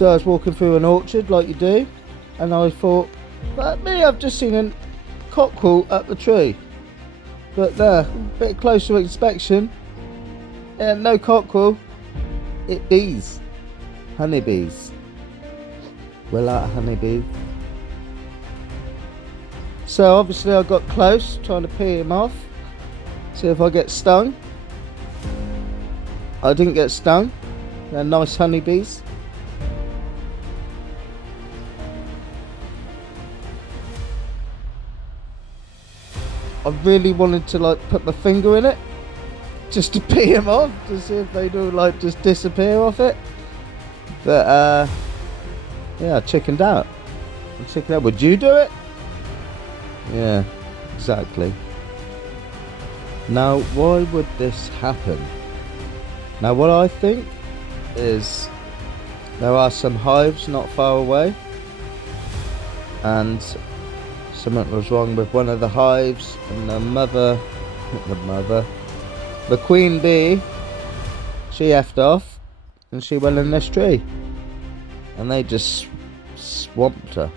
So I was walking through an orchard like you do, and I thought, but me, I've just seen a cockerel up the tree. But a bit closer inspection, yeah, no cockerel, it bees, honeybees. We're like honeybees. So obviously I got close, trying to pee him off, see if I get stung. I didn't get stung. They're nice honeybees. I really wanted to like put my finger in it just to pee him off, to see if they'd all like just disappear off it. But yeah, I chickened out. Would you do it? Yeah, exactly. Now, why would this happen? Now, what I think is there are some hives not far away, and something was wrong with one of the hives, and the queen bee, she effed off, and she went in this tree, and they just swarmed her.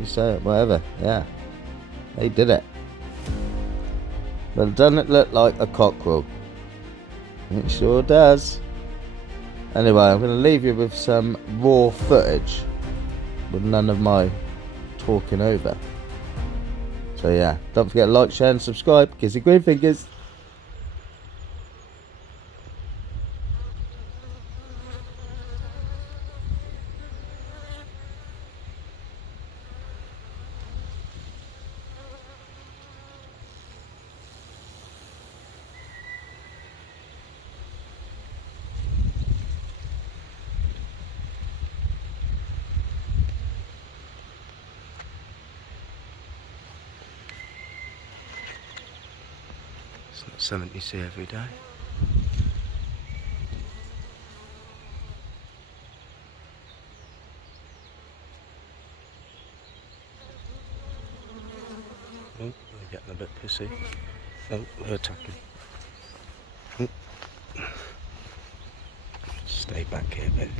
You say it, whatever, yeah. They did it. But doesn't it look like a cockerel? It sure does. Anyway, I'm going to leave you with some raw footage with none of my talking over. So yeah, don't forget to like, share and subscribe. Kissy green fingers. It's not something you see every day. Oh, they're getting a bit pissy. Oh, they're attacking. Oh. Stay back here a bit.